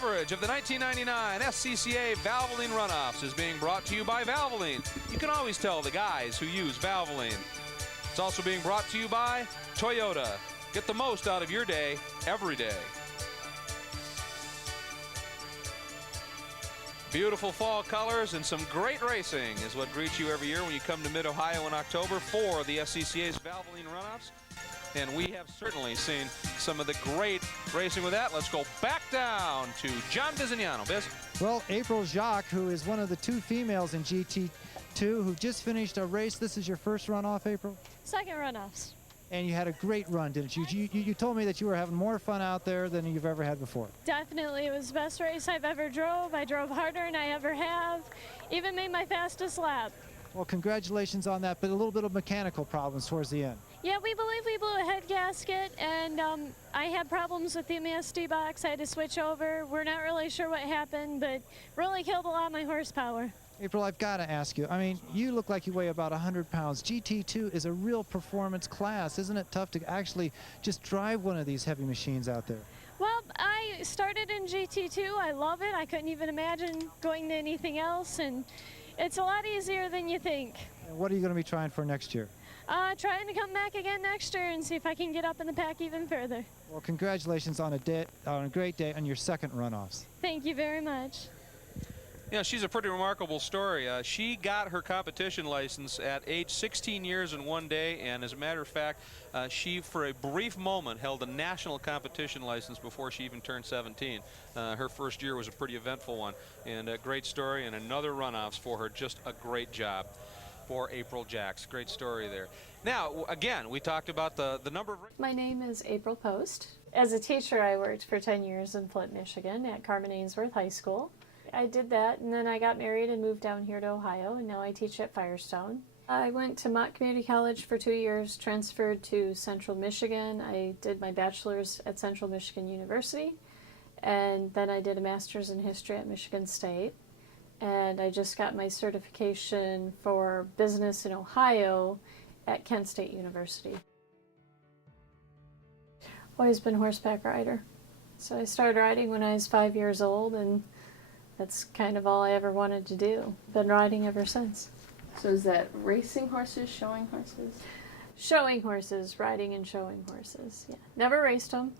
coverage of the 1999 SCCA Valvoline Runoffs is being brought to you by Valvoline. You can always tell the guys who use Valvoline. It's also being brought to you by Toyota. Get the most out of your day, every day. Beautiful fall colors and some great racing is what greets you every year when you come to Mid-Ohio in October for the SCCA's Valvoline Runoffs. And we have certainly seen some of the great racing with that. Let's go back down to John Bizignano. Biz? Well, April Jacques, who is one of the two females in GT2, who just finished a race. This is your first runoff, April? Second runoffs. And you had a great run, didn't you? You told me that you were having more fun out there than you've ever had before. Definitely. It was the best race I've ever drove. I drove harder than I ever have. Even made my fastest lap. Well, congratulations on that, but a little bit of mechanical problems towards the end. Yeah, we believe we blew a head gasket, and I had problems with the MSD box. I had to switch over. We're not really sure what happened, but really killed a lot of my horsepower. April, I've got to ask you, I mean, you look like you weigh about 100 pounds. GT2 is a real performance class. Isn't it tough to actually just drive one of these heavy machines out there? Well, I started in GT2. I love it. I couldn't even imagine going to anything else, and it's a lot easier than you think. And what are you going to be trying for next year? Trying to come back again next year and see if I can get up in the pack even further. Well, congratulations on a great day on your second runoffs. Thank you very much. Yeah, she's a pretty remarkable story. She got her competition license at age 16 years and 1 day, and as a matter of fact, she, for a brief moment, held a national competition license before she even turned 17. Her first year was a pretty eventful one, and a great story, and another runoffs for her. Just a great job for April Jacques. Great story there. Now, again, we talked about the number of... My name is April Post. As a teacher, I worked for 10 years in Flint, Michigan at Carmen Ainsworth High School. I did that, and then I got married and moved down here to Ohio, and now I teach at Firestone. I went to Mott Community College for 2 years, transferred to Central Michigan. I did my bachelor's at Central Michigan University, and then I did a master's in history at Michigan State. And I just got my certification for business in Ohio at Kent State University. Always been a horseback rider. So I started riding when I was 5 years old, and that's kind of all I ever wanted to do. Been riding ever since. So is that racing horses, showing horses? Showing horses, riding and showing horses, yeah. Never raced them.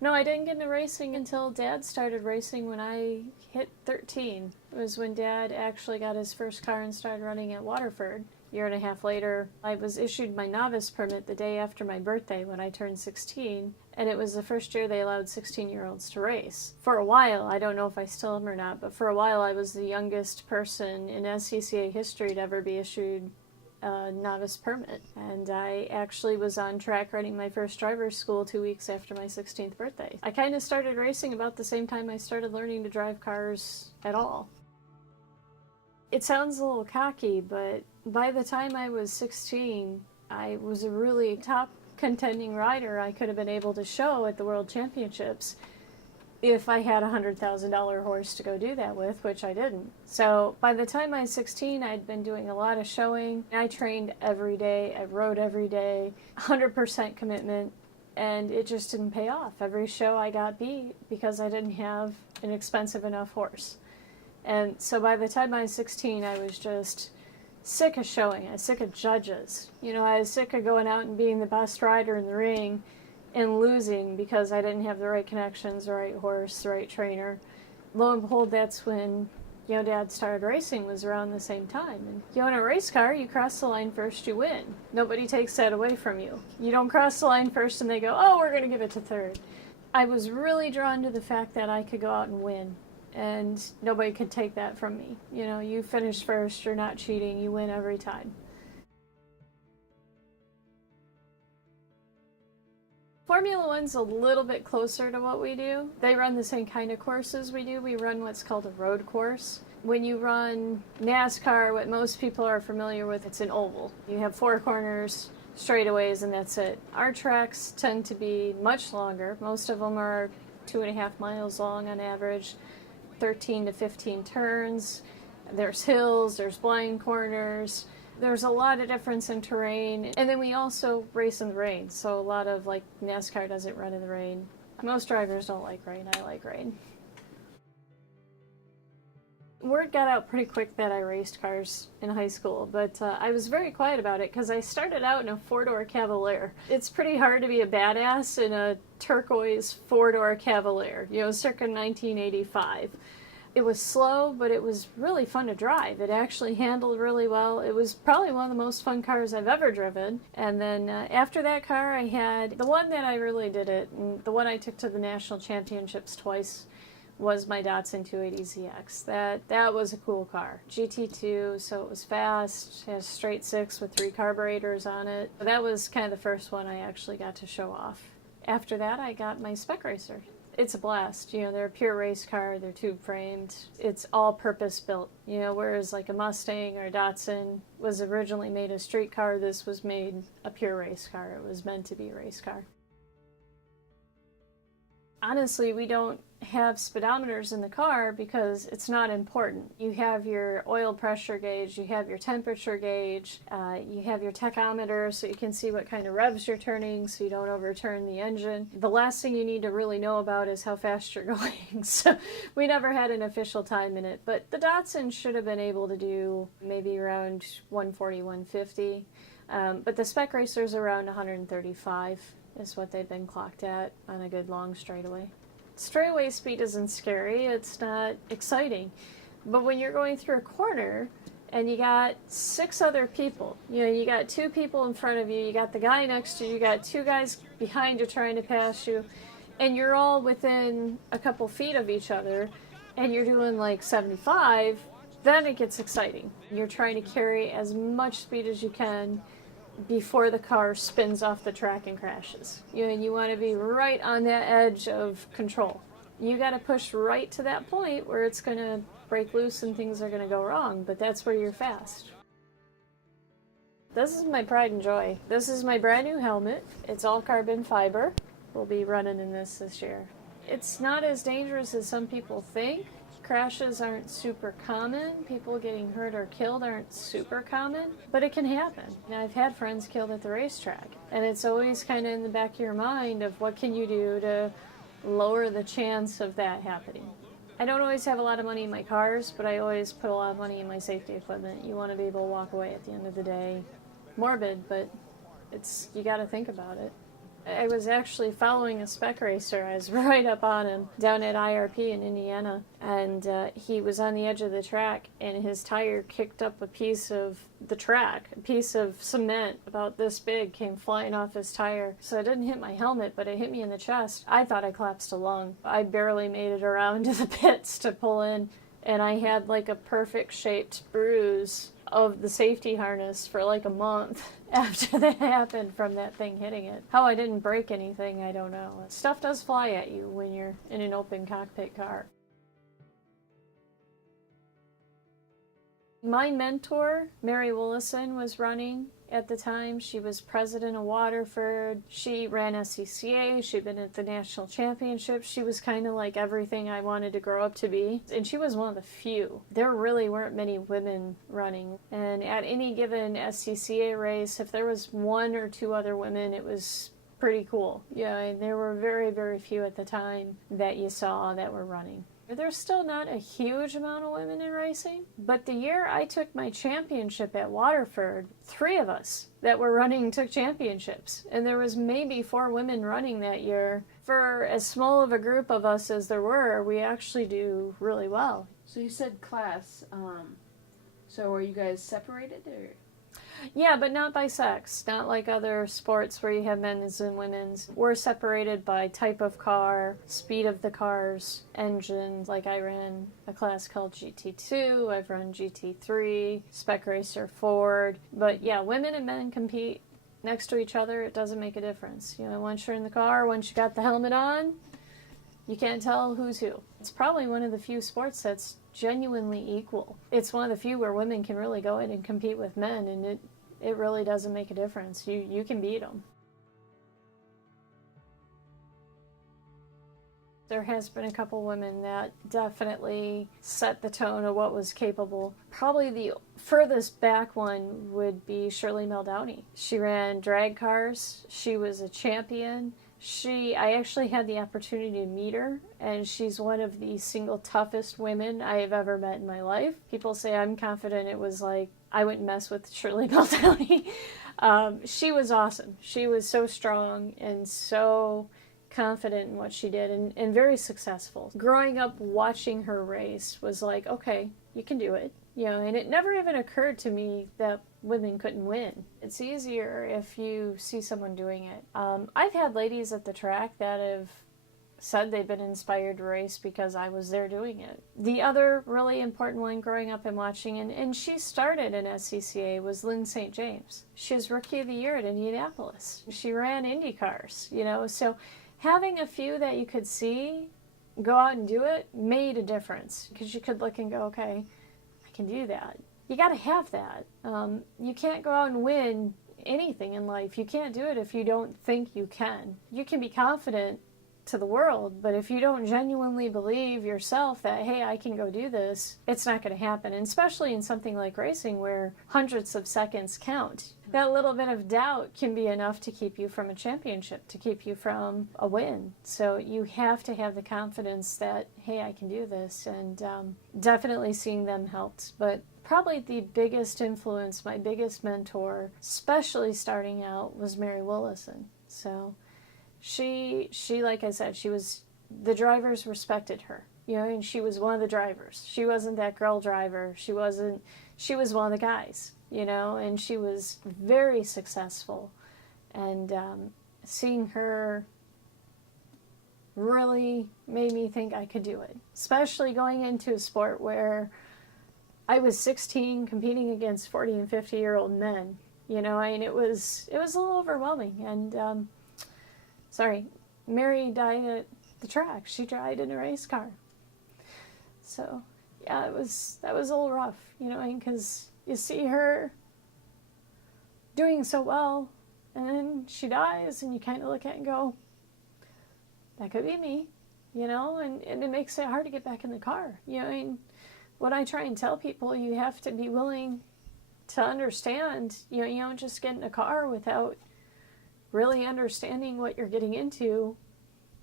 No, I didn't get into racing until Dad started racing when I hit 13. It was when Dad actually got his first car and started running at Waterford. A year and a half later, I was issued my novice permit the day after my birthday when I turned 16, and it was the first year they allowed 16-year-olds to race. For a while, I don't know if I still am or not, but for a while I was the youngest person in SCCA history to ever be issued a novice permit. And I actually was on track running my first driver's school 2 weeks after my 16th birthday. I kind of started racing about the same time I started learning to drive cars at all. It sounds a little cocky, but by the time I was 16, I was a really top contending rider. I could have been able to show at the World Championships if I had a $100,000 horse to go do that with, which I didn't. So by the time I was 16, I'd been doing a lot of showing. I trained every day, I rode every day, 100% commitment, and it just didn't pay off. Every show I got beat because I didn't have an expensive enough horse. And so by the time I was 16, I was just sick of showing. I was sick of judges. You know, I was sick of going out and being the best rider in the ring and losing because I didn't have the right connections, the right horse, the right trainer. Lo and behold, that's when, you know, Dad started racing, was around the same time. And you own a race car, you cross the line first, you win. Nobody takes that away from you. You don't cross the line first and they go, oh, we're going to give it to third. I was really drawn to the fact that I could go out and win. And nobody could take that from me. You know, you finish first, you're not cheating, you win every time. Formula One's a little bit closer to what we do. They run the same kind of courses we do. We run what's called a road course. When you run NASCAR, what most people are familiar with, it's an oval. You have 4 corners, straightaways, and that's it. Our tracks tend to be much longer. Most of them are 2.5 miles long on average. 13 to 15 turns. There's hills, there's blind corners. There's a lot of difference in terrain. And then we also race in the rain. So a lot of, like, NASCAR doesn't run in the rain. Most drivers don't like rain. I like rain. Word got out pretty quick that I raced cars in high school, but I was very quiet about it because I started out in a four-door Cavalier. It's pretty hard to be a badass in a turquoise four-door Cavalier, circa 1985. It was slow, but it was really fun to drive. It actually handled really well. It was probably one of the most fun cars I've ever driven. And then after that car, I had the one that I really did it, and the one I took to the national championships twice was my Datsun 280ZX. That was a cool car. GT2, so it was fast, has straight six with 3 carburetors on it. That was kind of the first one I actually got to show off. After that, I got my Spec Racer. It's a blast. They're a pure race car, they're tube framed. It's all purpose built. Whereas like a Mustang or a Datsun was originally made a street car, this was made a pure race car. It was meant to be a race car. Honestly, we don't have speedometers in the car because it's not important. You have your oil pressure gauge, you have your temperature gauge, you have your tachometer so you can see what kind of revs you're turning so you don't overturn the engine. The last thing you need to really know about is how fast you're going. So we never had an official time in it, but the Datsun should have been able to do maybe around 140, 150. But the Spec Racer's around 135 is what they've been clocked at on a good long straightaway. Straightaway speed isn't scary, it's not exciting. But when you're going through a corner and you got 6 other people, you got 2 people in front of you, you got the guy next to you, you got 2 guys behind you trying to pass you, and you're all within a couple feet of each other, and you're doing like 75, then it gets exciting. You're trying to carry as much speed as you can before the car spins off the track and crashes. You want to be right on that edge of control. You got to push right to that point where it's going to break loose and things are going to go wrong, but that's where you're fast. This is my pride and joy. This is my brand new helmet. It's all carbon fiber. We'll be running in this year. It's not as dangerous as some people think. Crashes aren't super common. People getting hurt or killed aren't super common, but it can happen. I've had friends killed at the racetrack, and it's always kind of in the back of your mind of what can you do to lower the chance of that happening. I don't always have a lot of money in my cars, but I always put a lot of money in my safety equipment. You want to be able to walk away at the end of the day. Morbid, but you got to think about it. I was actually following a Spec Racer. I was right up on him down at IRP in Indiana, and he was on the edge of the track, and his tire kicked up a piece of the track. A piece of cement about this big came flying off his tire. So it didn't hit my helmet, but it hit me in the chest. I thought I collapsed a lung. I barely made it around to the pits to pull in, and I had like a perfect shaped bruise of the safety harness for like a month after that happened from that thing hitting it. How I didn't break anything, I don't know. Stuff does fly at you when you're in an open cockpit car. My mentor, Mary Willison, was running at the time. She was president of Waterford. She ran SCCA. She'd been at the national championships. She was kind of like everything I wanted to grow up to be. And she was one of the few. There really weren't many women running. And at any given SCCA race, if there was 1 or 2 other women, it was pretty cool. Yeah, and there were very, very few at the time that you saw that were running. There's still not a huge amount of women in racing, but the year I took my championship at Waterford, 3 of us that were running took championships, and there was maybe 4 women running that year. For as small of a group of us as there were, we actually do really well. So you said class, so are you guys separated, or? Yeah, but not by sex. Not like other sports where you have men's and women's. We're separated by type of car, speed of the cars, engines. Like I ran a class called GT2, I've run GT3, Spec Racer Ford. But yeah, women and men compete next to each other. It doesn't make a difference. Once you're in the car, once you got the helmet on, you can't tell who's who. It's probably one of the few sports that's genuinely equal. It's one of the few where women can really go in and compete with men, and it really doesn't make a difference. You can beat them. There has been a couple women that definitely set the tone of what was capable. Probably the furthest back one would be Shirley Muldowney. She ran drag cars. She was a champion. I actually had the opportunity to meet her, and she's one of the single toughest women I have ever met in my life. People say I'm confident. It was like I wouldn't mess with Shirley Baldelli. She was awesome. She was so strong and so confident in what she did, and very successful. Growing up watching her race was like, okay, you can do it. You know, and it never even occurred to me that women couldn't win. It's easier if you see someone doing it. I've had ladies at the track that have said they've been inspired to race because I was there doing it. The other really important one growing up and watching, and she started in SCCA, was Lynn St. James. She was Rookie of the Year at Indianapolis. She ran Indy cars, you know, so having a few that you could see go out and do it made a difference, because you could look and go, okay, can do that. You got to have that. You can't go out and win anything in life. You can't do it if you don't think you can. You can be confident to the world, but if you don't genuinely believe yourself that, hey, I can go do this, it's not going to happen. And especially in something like racing where hundreds of seconds count. That little bit of doubt can be enough to keep you from a championship, to keep you from a win. So you have to have the confidence that, hey, I can do this. And definitely seeing them helped. But probably the biggest influence, my biggest mentor, especially starting out, was Mary Willison. So she, like I said, the drivers respected her, you know, and she was one of the drivers. She wasn't that girl driver. She was one of the guys, you know, and she was very successful. And seeing her really made me think I could do it, especially going into a sport where I was 16 competing against 40 and 50-year-old men, you know, and it was a little overwhelming. And sorry, Mary died at the track. She died in a race car. So, yeah, that was a little rough, you know, because you see her doing so well, and then she dies, and you kind of look at it and go, that could be me, you know, and it makes it hard to get back in the car. You know, I mean, what I try and tell people, you have to be willing to understand, you don't just get in a car without really understanding what you're getting into.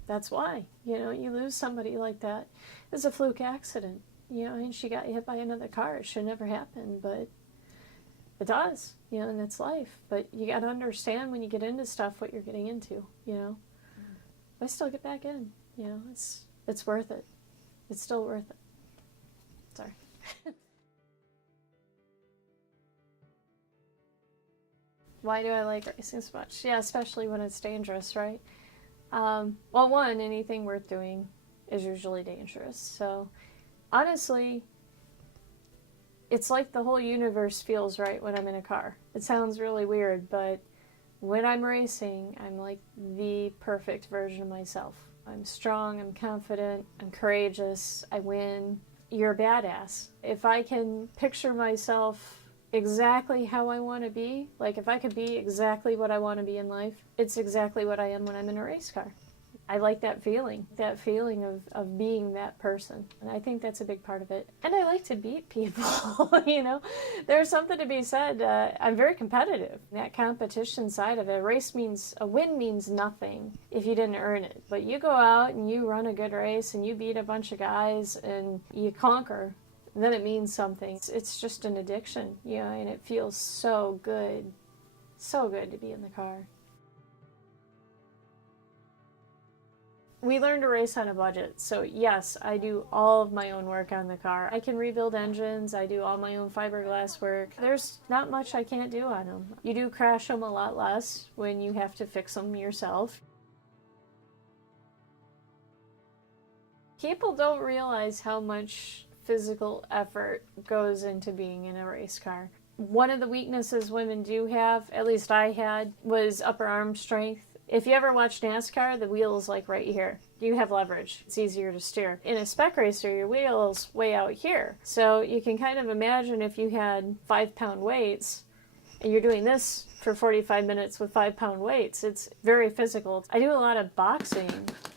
That's why, you know, you lose somebody like that. It's a fluke accident, you know, and she got hit by another car. It should never happen, but it does, you know, and it's life. But you got to understand when you get into stuff what you're getting into, you know. I still get back in, you know, it's worth it. It's still worth it. Sorry. Why do I like racing so much? Yeah, especially when it's dangerous, right? Well, one, anything worth doing is usually dangerous. So, honestly, it's like the whole universe feels right when I'm in a car. It sounds really weird, but when I'm racing, I'm like the perfect version of myself. I'm strong, I'm confident, I'm courageous, I win. You're a badass. If I can picture myself exactly how I want to be, like if I could be exactly what I want to be in life, it's exactly what I am when I'm in a race car. I like that feeling of being that person. And I think that's a big part of it. And I like to beat people, you know. There's something to be said. I'm very competitive. That competition side of it, a win means nothing if you didn't earn it. But you go out and you run a good race and you beat a bunch of guys and you conquer, then it means something. It's just an addiction, you know, and it feels so good to be in the car. We learned to race on a budget, so yes, I do all of my own work on the car. I can rebuild engines, I do all my own fiberglass work. There's not much I can't do on them. You do crash them a lot less when you have to fix them yourself. People don't realize how much physical effort goes into being in a race car. One of the weaknesses women do have, at least I had, was upper arm strength. If you ever watch NASCAR, the wheel is like right here. You have leverage. It's easier to steer. In a spec racer, your wheel's way out here. So you can kind of imagine if you had 5-pound weights and you're doing this for 45 minutes with 5-pound weights. It's very physical. I do a lot of boxing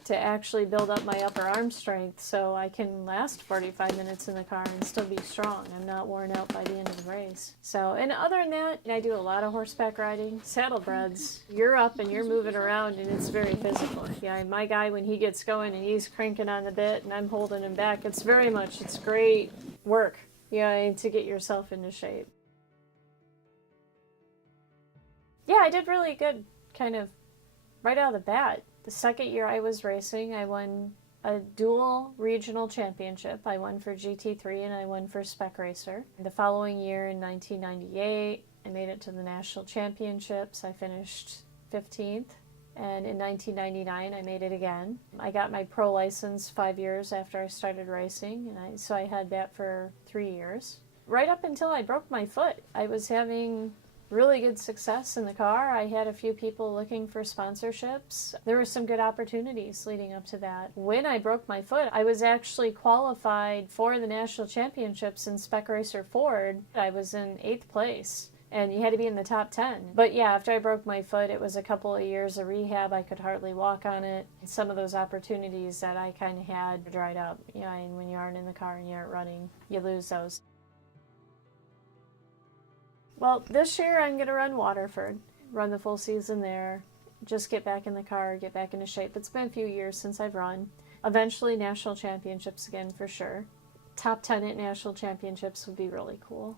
to actually build up my upper arm strength so I can last 45 minutes in the car and still be strong. I'm not worn out by the end of the race. So, and other than that, I do a lot of horseback riding. Saddlebreds, you're up and you're moving around and it's very physical. Yeah, my guy, when he gets going and he's cranking on the bit and I'm holding him back, it's great work, to get yourself into shape. Yeah, I did really good kind of right out of the bat. The second year I was racing, I won a dual regional championship. I won for GT3 and I won for Spec Racer. The following year in 1998, I made it to the national championships. I finished 15th. And in 1999, I made it again. I got my pro license 5 years after I started racing, and so I had that for 3 years. Right up until I broke my foot, I was having really good success in the car. I had a few people looking for sponsorships. There were some good opportunities leading up to that. When I broke my foot, I was actually qualified for the national championships in Spec Racer Ford. I was in 8th place, and you had to be in the top 10. But yeah, after I broke my foot, it was a couple of years of rehab. I could hardly walk on it. Some of those opportunities that I kind of had dried up. And when you aren't in the car and you aren't running, you lose those. Well, this year I'm going to run Waterford, run the full season there, just get back in the car, get back into shape. It's been a few years since I've run. Eventually national championships again for sure. Top 10 at national championships would be really cool.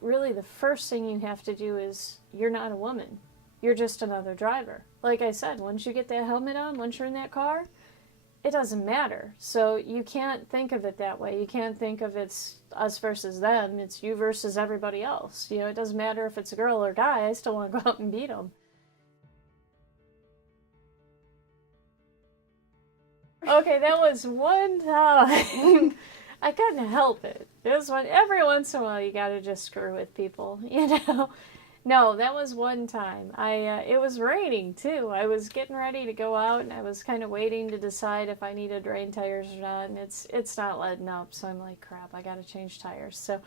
Really the first thing you have to do is, you're not a woman. You're just another driver. Like I said, once you get that helmet on, once you're in that car, it doesn't matter. So you can't think of it that way. You can't think of it's us versus them. It's you versus everybody else. It doesn't matter if it's a girl or a guy. I still want to go out and beat them. Okay, that was one time. I couldn't help it. Every once in a while you gotta just screw with people, No, that was one time. It was raining too. I was getting ready to go out and I was kind of waiting to decide if I needed rain tires or not, and it's not letting up, so I'm like, crap, I gotta change tires. So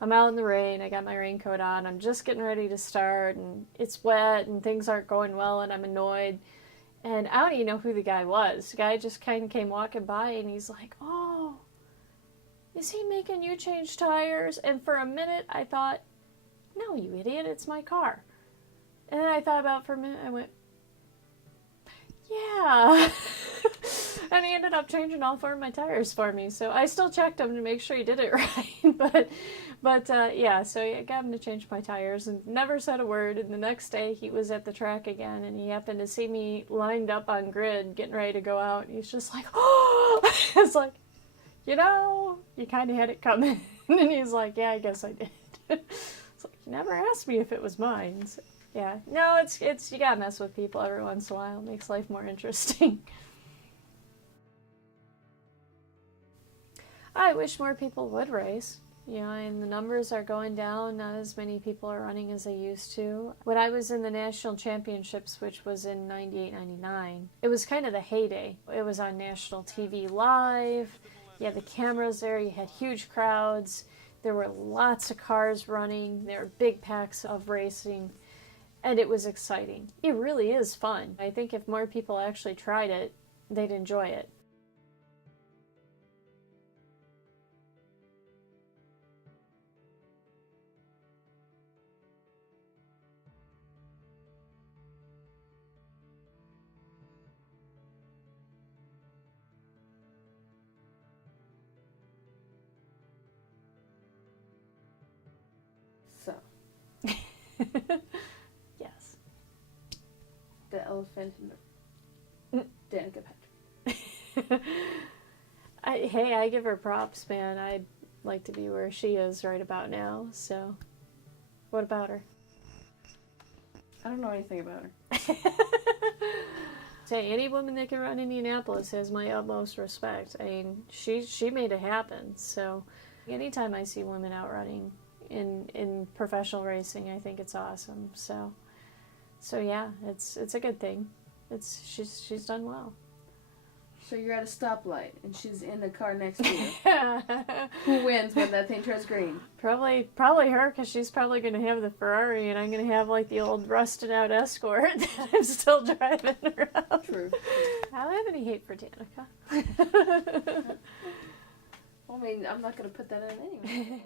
I'm out in the rain, I got my raincoat on, I'm just getting ready to start, and it's wet and things aren't going well and I'm annoyed. And I don't even know who the guy was. The guy just kind of came walking by and he's like, oh, is he making you change tires? And for a minute I thought, no, you idiot, it's my car. And then I thought about it for a minute, I went, yeah. And he ended up changing all 4 of my tires for me. So I still checked him to make sure he did it right. but yeah, so I got him to change my tires and never said a word. And the next day he was at the track again and he happened to see me lined up on grid getting ready to go out. And he's just like, oh, it's like, you kind of had it coming. And he's like, yeah, I guess I did. It's like, you never asked me if it was mine. So, yeah, no, it's you gotta mess with people every once in a while. It makes life more interesting. I wish more people would race. And the numbers are going down. Not as many people are running as they used to. When I was in the national championships, which was in 98, 99, it was kind of the heyday. It was on national TV live. You had the cameras there. You had huge crowds. There were lots of cars running. There were big packs of racing. And it was exciting. It really is fun. I think if more people actually tried it, they'd enjoy it. So, Yes. the elephant in the Danica Patrick. Hey, I give her props, man. I'd like to be where she is right about now, so what about her? I don't know anything about her. Say, any woman that can run Indianapolis has my utmost respect. I mean, she made it happen, so anytime I see women out running in professional racing, I think it's awesome. So yeah, it's a good thing. She's done well. So you're at a stoplight and she's in the car next to you. Who wins when that thing turns green? Probably her, because she's probably going to have the Ferrari, and I'm going to have like the old rusted out Escort that I'm still driving around. True. I don't have any hate for Danica. I mean, I'm not going to put that in anyway.